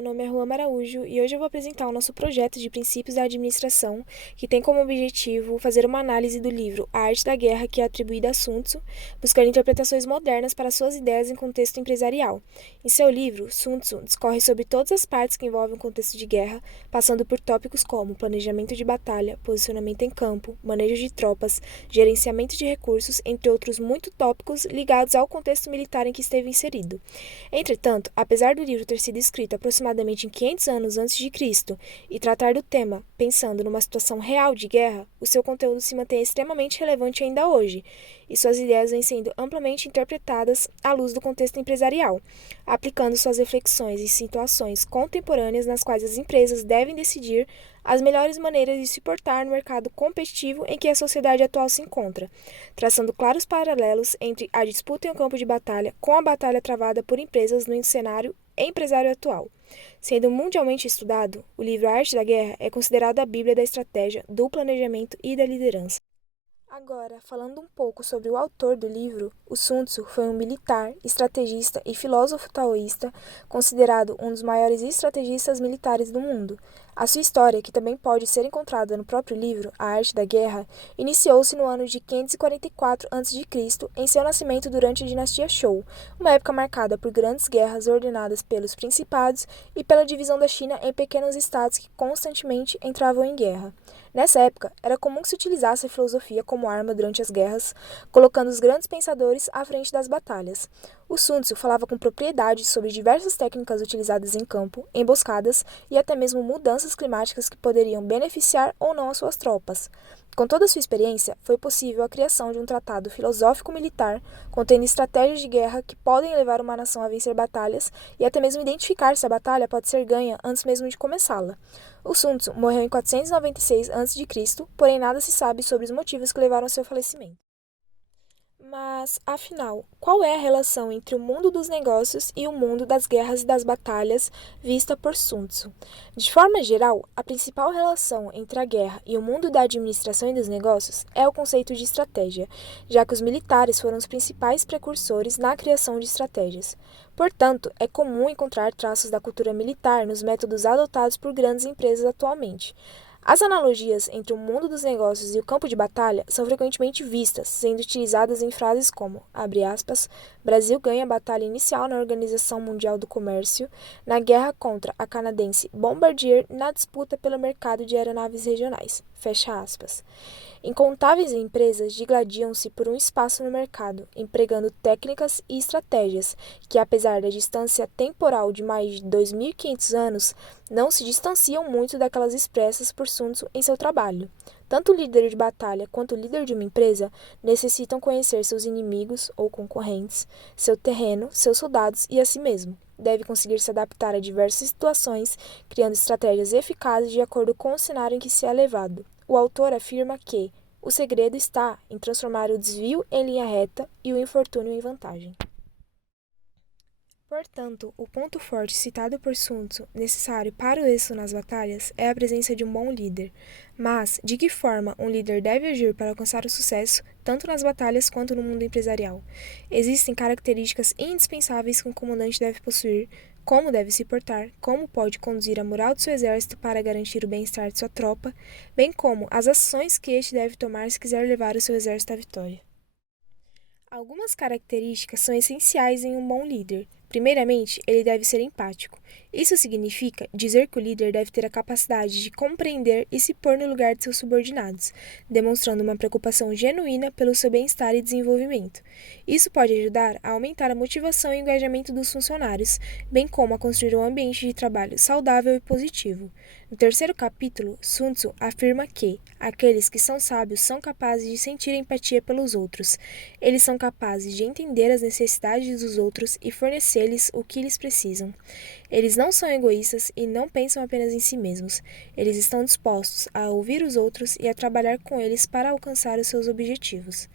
meu nome é Ruama Araújo e hoje eu vou apresentar o nosso projeto de princípios da administração, que tem como objetivo fazer uma análise do livro A Arte da Guerra, que é atribuída a Sun Tzu, buscando interpretações modernas para suas ideias em contexto empresarial. Em seu livro, Sun Tzu discorre sobre todas as partes que envolvem o contexto de guerra, passando por tópicos como planejamento de batalha, posicionamento em campo, manejo de tropas, gerenciamento de recursos, entre outros muitos tópicos ligados ao contexto militar em que esteve inserido. Entretanto, apesar do livro ter sido escrito aproximadamente em 500 anos antes de Cristo e tratar do tema pensando numa situação real de guerra, o seu conteúdo se mantém extremamente relevante ainda hoje, e suas ideias vêm sendo amplamente interpretadas à luz do contexto empresarial, aplicando suas reflexões em situações contemporâneas nas quais as empresas devem decidir as melhores maneiras de se portar no mercado competitivo em que a sociedade atual se encontra, traçando claros paralelos entre a disputa em um campo de batalha com a batalha travada por empresas no cenário empresário atual. Sendo mundialmente estudado, o livro A Arte da Guerra é considerado a Bíblia da estratégia, do planejamento e da liderança. Agora, falando um pouco sobre o autor do livro, o Sun Tzu foi um militar, estrategista e filósofo taoísta, considerado um dos maiores estrategistas militares do mundo. A sua história, que também pode ser encontrada no próprio livro A Arte da Guerra, iniciou-se no ano de 544 a.C., em seu nascimento durante a dinastia Zhou, uma época marcada por grandes guerras ordenadas pelos principados e pela divisão da China em pequenos estados que constantemente entravam em guerra. Nessa época, era comum que se utilizasse a filosofia como arma durante as guerras, colocando os grandes pensadores à frente das batalhas. O Sun Tzu falava com propriedade sobre diversas técnicas utilizadas em campo, emboscadas e até mesmo mudanças climáticas que poderiam beneficiar ou não as suas tropas. Com toda a sua experiência, foi possível a criação de um tratado filosófico-militar contendo estratégias de guerra que podem levar uma nação a vencer batalhas e até mesmo identificar se a batalha pode ser ganha antes mesmo de começá-la. O Sun Tzu morreu em 496 a.C., porém nada se sabe sobre os motivos que levaram ao seu falecimento. Mas, afinal, qual é a relação entre o mundo dos negócios e o mundo das guerras e das batalhas vista por Sun Tzu? De forma geral, a principal relação entre a guerra e o mundo da administração e dos negócios é o conceito de estratégia, já que os militares foram os principais precursores na criação de estratégias. Portanto, é comum encontrar traços da cultura militar nos métodos adotados por grandes empresas atualmente. As analogias entre o mundo dos negócios e o campo de batalha são frequentemente vistas, sendo utilizadas em frases como, abre aspas, Brasil ganha a batalha inicial na Organização Mundial do Comércio, na guerra contra a canadense Bombardier na disputa pelo mercado de aeronaves regionais, fecha aspas. Incontáveis empresas digladiam-se por um espaço no mercado, empregando técnicas e estratégias que, apesar da distância temporal de mais de 2.500 anos, não se distanciam muito daquelas expressas por Sun Tzu em seu trabalho. Tanto o líder de batalha quanto o líder de uma empresa necessitam conhecer seus inimigos ou concorrentes, seu terreno, seus soldados e a si mesmo. Deve conseguir se adaptar a diversas situações, criando estratégias eficazes de acordo com o cenário em que se é levado. O autor afirma que o segredo está em transformar o desvio em linha reta e o infortúnio em vantagem. Portanto, o ponto forte citado por Sun Tzu, necessário para o êxito nas batalhas, é a presença de um bom líder. Mas, de que forma um líder deve agir para alcançar o sucesso, tanto nas batalhas quanto no mundo empresarial? Existem características indispensáveis que um comandante deve possuir, como deve se portar, como pode conduzir a moral de seu exército para garantir o bem-estar de sua tropa, bem como as ações que este deve tomar se quiser levar o seu exército à vitória. Algumas características são essenciais em um bom líder. Primeiramente, ele deve ser empático. Isso significa dizer que o líder deve ter a capacidade de compreender e se pôr no lugar de seus subordinados, demonstrando uma preocupação genuína pelo seu bem-estar e desenvolvimento. Isso pode ajudar a aumentar a motivação e o engajamento dos funcionários, bem como a construir um ambiente de trabalho saudável e positivo. No terceiro capítulo, Sun Tzu afirma que aqueles que são sábios são capazes de sentir empatia pelos outros. Eles são capazes de entender as necessidades dos outros e fornecer-lhes o que eles precisam. Eles não são egoístas e não pensam apenas em si mesmos. Eles estão dispostos a ouvir os outros e a trabalhar com eles para alcançar os seus objetivos.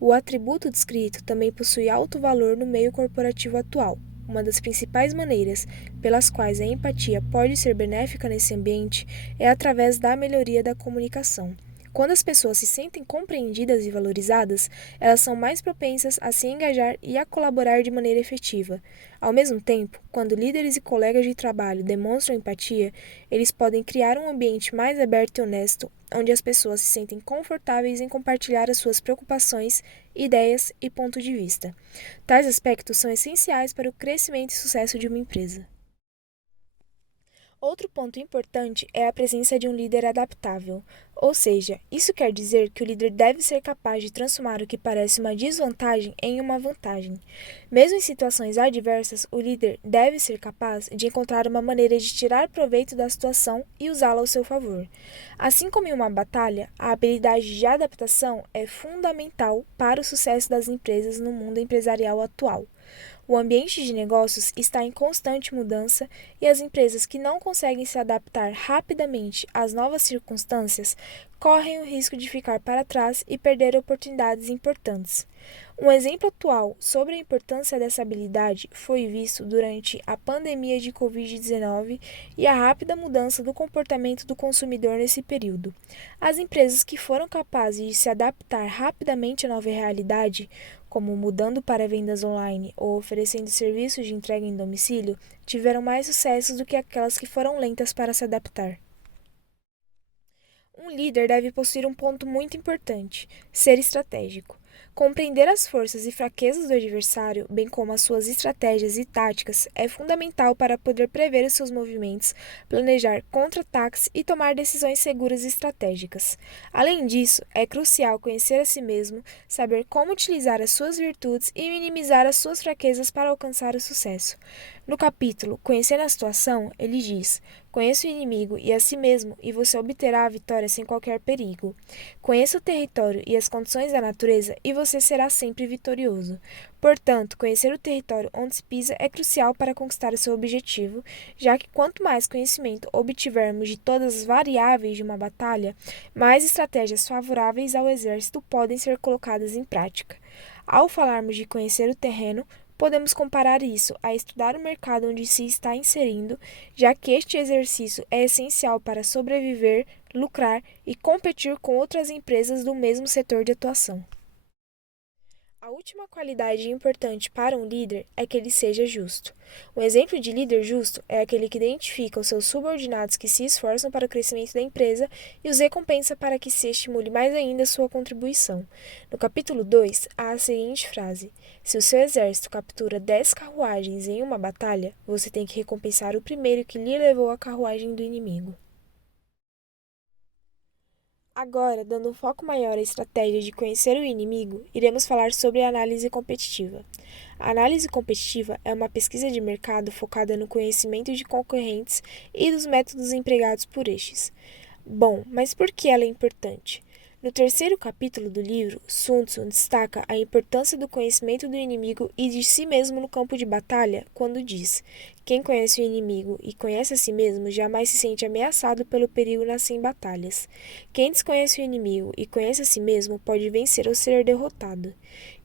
O atributo descrito também possui alto valor no meio corporativo atual. Uma das principais maneiras pelas quais a empatia pode ser benéfica nesse ambiente é através da melhoria da comunicação. Quando as pessoas se sentem compreendidas e valorizadas, elas são mais propensas a se engajar e a colaborar de maneira efetiva. Ao mesmo tempo, quando líderes e colegas de trabalho demonstram empatia, eles podem criar um ambiente mais aberto e honesto, onde as pessoas se sentem confortáveis em compartilhar as suas preocupações, ideias e ponto de vista. Tais aspectos são essenciais para o crescimento e sucesso de uma empresa. Outro ponto importante é a presença de um líder adaptável, ou seja, isso quer dizer que o líder deve ser capaz de transformar o que parece uma desvantagem em uma vantagem. Mesmo em situações adversas, o líder deve ser capaz de encontrar uma maneira de tirar proveito da situação e usá-la ao seu favor. Assim como em uma batalha, a habilidade de adaptação é fundamental para o sucesso das empresas no mundo empresarial atual. O ambiente de negócios está em constante mudança e as empresas que não conseguem se adaptar rapidamente às novas circunstâncias correm o risco de ficar para trás e perder oportunidades importantes. Um exemplo atual sobre a importância dessa habilidade foi visto durante a pandemia de Covid-19 e a rápida mudança do comportamento do consumidor nesse período. As empresas que foram capazes de se adaptar rapidamente à nova realidade, como mudando para vendas online ou oferecendo serviços de entrega em domicílio, tiveram mais sucessos do que aquelas que foram lentas para se adaptar. Um líder deve possuir um ponto muito importante: ser estratégico. Compreender as forças e fraquezas do adversário, bem como as suas estratégias e táticas, é fundamental para poder prever os seus movimentos, planejar contra-ataques e tomar decisões seguras e estratégicas. Além disso, é crucial conhecer a si mesmo, saber como utilizar as suas virtudes e minimizar as suas fraquezas para alcançar o sucesso. No capítulo Conhecendo a Situação, ele diz: conheça o inimigo e a si mesmo, e você obterá a vitória sem qualquer perigo. Conheça o território e as condições da natureza, e você será sempre vitorioso. Portanto, conhecer o território onde se pisa é crucial para conquistar o seu objetivo, já que quanto mais conhecimento obtivermos de todas as variáveis de uma batalha, mais estratégias favoráveis ao exército podem ser colocadas em prática. Ao falarmos de conhecer o terreno, podemos comparar isso a estudar o mercado onde se está inserindo, já que este exercício é essencial para sobreviver, lucrar e competir com outras empresas do mesmo setor de atuação. A última qualidade importante para um líder é que ele seja justo. Um exemplo de líder justo é aquele que identifica os seus subordinados que se esforçam para o crescimento da empresa e os recompensa para que se estimule mais ainda sua contribuição. No capítulo 2, há a seguinte frase: se o seu exército captura 10 carruagens em uma batalha, você tem que recompensar o primeiro que lhe levou a carruagem do inimigo. Agora, dando um foco maior à estratégia de conhecer o inimigo, iremos falar sobre a análise competitiva. A análise competitiva é uma pesquisa de mercado focada no conhecimento de concorrentes e dos métodos empregados por estes. Bom, mas por que ela é importante? No terceiro capítulo do livro, Sun Tzu destaca a importância do conhecimento do inimigo e de si mesmo no campo de batalha, quando diz: quem conhece o inimigo e conhece a si mesmo jamais se sente ameaçado pelo perigo nas 100 batalhas. Quem desconhece o inimigo e conhece a si mesmo pode vencer ou ser derrotado.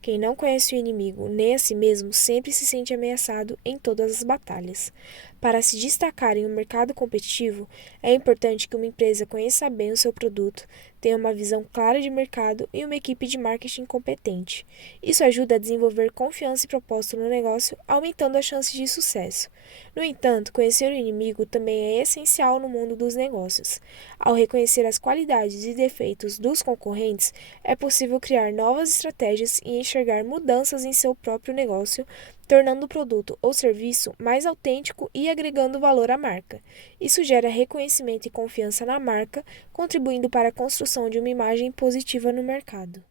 Quem não conhece o inimigo nem a si mesmo sempre se sente ameaçado em todas as batalhas. Para se destacar em um mercado competitivo, é importante que uma empresa conheça bem o seu produto, tenha uma visão clara de mercado e uma equipe de marketing competente. Isso ajuda a desenvolver confiança e propósito no negócio, aumentando as chances de sucesso. No entanto, conhecer o inimigo também é essencial no mundo dos negócios. Ao reconhecer as qualidades e defeitos dos concorrentes, é possível criar novas estratégias e enxergar mudanças em seu próprio negócio, tornando o produto ou serviço mais autêntico e agregando valor à marca. Isso gera reconhecimento e confiança na marca, contribuindo para a construção de uma imagem positiva no mercado.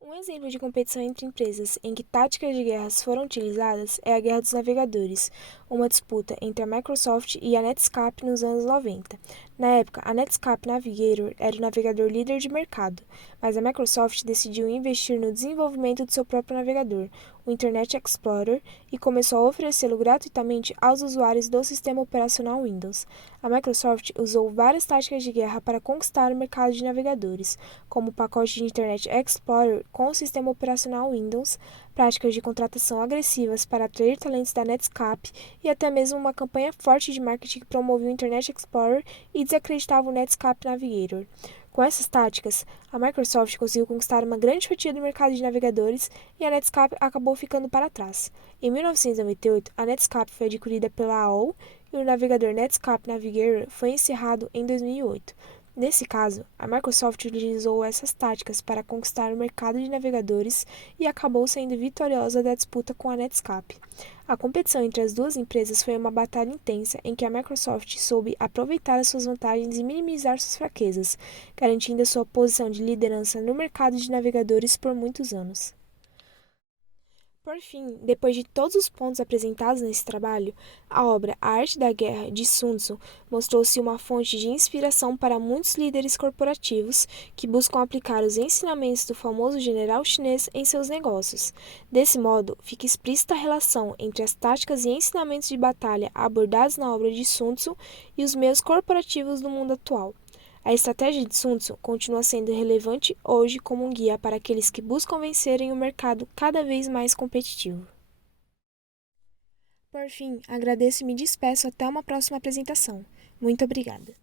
Um exemplo de competição entre empresas em que táticas de guerras foram utilizadas é a Guerra dos Navegadores, uma disputa entre a Microsoft e a Netscape nos anos 90. Na época, a Netscape Navigator era o navegador líder de mercado, mas a Microsoft decidiu investir no desenvolvimento de seu próprio navegador, o Internet Explorer, e começou a oferecê-lo gratuitamente aos usuários do sistema operacional Windows. A Microsoft usou várias táticas de guerra para conquistar o mercado de navegadores, como o pacote de Internet Explorer com o sistema operacional Windows, práticas de contratação agressivas para atrair talentos da Netscape e até mesmo uma campanha forte de marketing que promovia o Internet Explorer e desacreditava o Netscape Navigator. Com essas táticas, a Microsoft conseguiu conquistar uma grande fatia do mercado de navegadores e a Netscape acabou ficando para trás. Em 1998, a Netscape foi adquirida pela AOL e o navegador Netscape Navigator foi encerrado em 2008. Nesse caso, a Microsoft utilizou essas táticas para conquistar o mercado de navegadores e acabou sendo vitoriosa da disputa com a Netscape. A competição entre as duas empresas foi uma batalha intensa em que a Microsoft soube aproveitar as suas vantagens e minimizar suas fraquezas, garantindo a sua posição de liderança no mercado de navegadores por muitos anos. Por fim, depois de todos os pontos apresentados nesse trabalho, a obra A Arte da Guerra, de Sun Tzu, mostrou-se uma fonte de inspiração para muitos líderes corporativos que buscam aplicar os ensinamentos do famoso general chinês em seus negócios. Desse modo, fica explícita a relação entre as táticas e ensinamentos de batalha abordados na obra de Sun Tzu e os meios corporativos do mundo atual. A estratégia de Sun Tzu continua sendo relevante hoje como um guia para aqueles que buscam vencer em um mercado cada vez mais competitivo. Por fim, agradeço e me despeço até uma próxima apresentação. Muito obrigada.